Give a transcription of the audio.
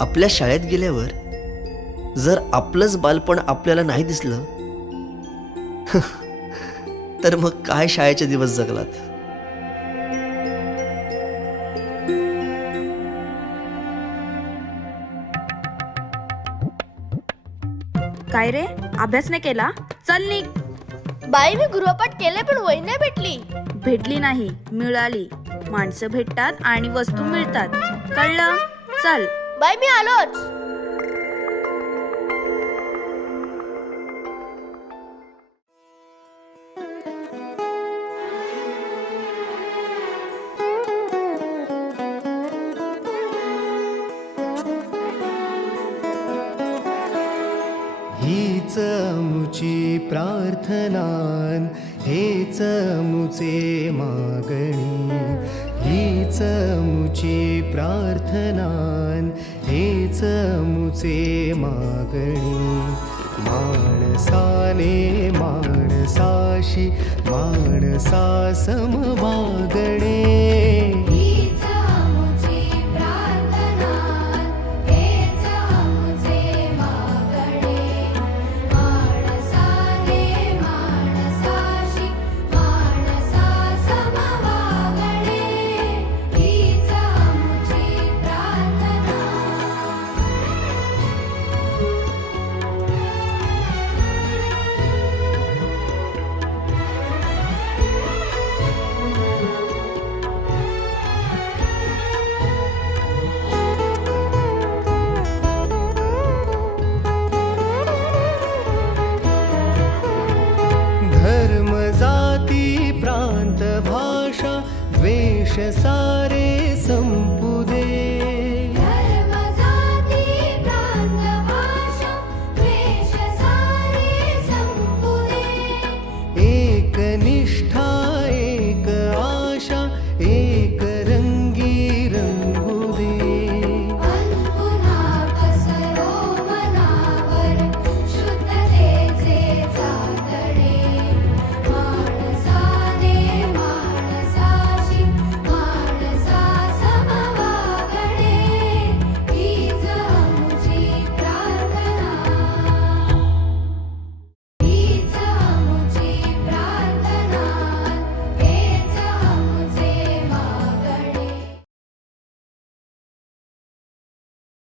आपल्या शाळेत गेल्यावर जर आपलंच बालपण आपल्याला नाही दिसलं तर मग काय शाळेचे दिवस जगलात. काय रे, अभ्यास नाही केला? चल निघ. बाई मी गृहपाठ केले पण वही नाही भेटली. भेटली नाही, मिळाली. माणसं भेटतात आणि वस्तू मिळतात, कळलं? चल. बाई मी आलोच. हीच मुची प्रार्थनान, हेच मुचे मागणी. हीच मुची प्रार्थनान, हेच मुचे मागणी. माणसाने माणसाशी माणसा समवागणे. धर्म जाती प्रांत भाषा द्वेष सारे संपू.